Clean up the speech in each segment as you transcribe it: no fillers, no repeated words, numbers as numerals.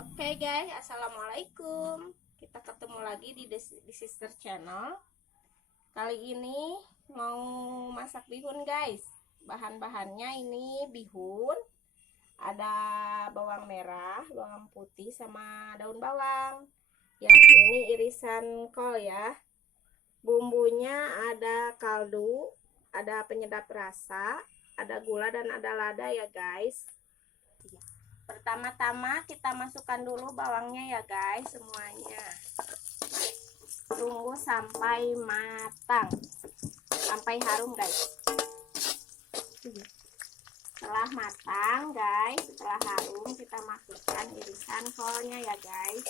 Oke guys, assalamualaikum. Kita ketemu lagi di Sister Channel. Kali ini mau masak bihun guys. Bahan-bahannya ini bihun, ada bawang merah, bawang putih, sama daun bawang. Yang ini irisan kol ya. Bumbunya ada kaldu, ada penyedap rasa, ada gula dan ada lada ya guys. Pertama-tama kita masukkan dulu bawangnya ya guys, semuanya. Tunggu sampai matang, sampai harum guys. Setelah matang guys, setelah harum, kita masukkan irisan kolnya ya guys.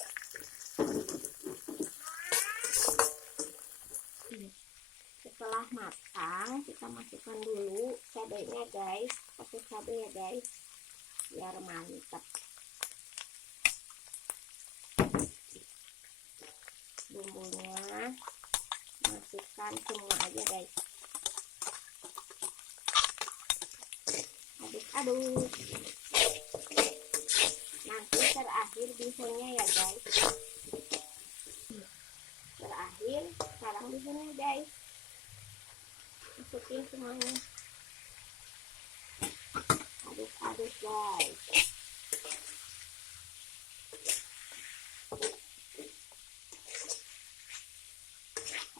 Setelah matang, kita masukkan dulu cabenya guys, pakai cabai ya guys, biar mantap. Bumbunya masukkan semua aja guys, aduk-aduk. Nanti terakhir bihunnya ya guys. Terakhir sekarang bihunnya guys, masukin semuanya, aduk-aduk guys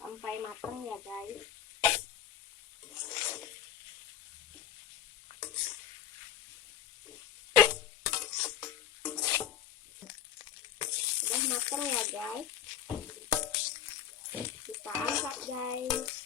sampai matang ya guys. Sudah matang ya guys, kita angkat guys.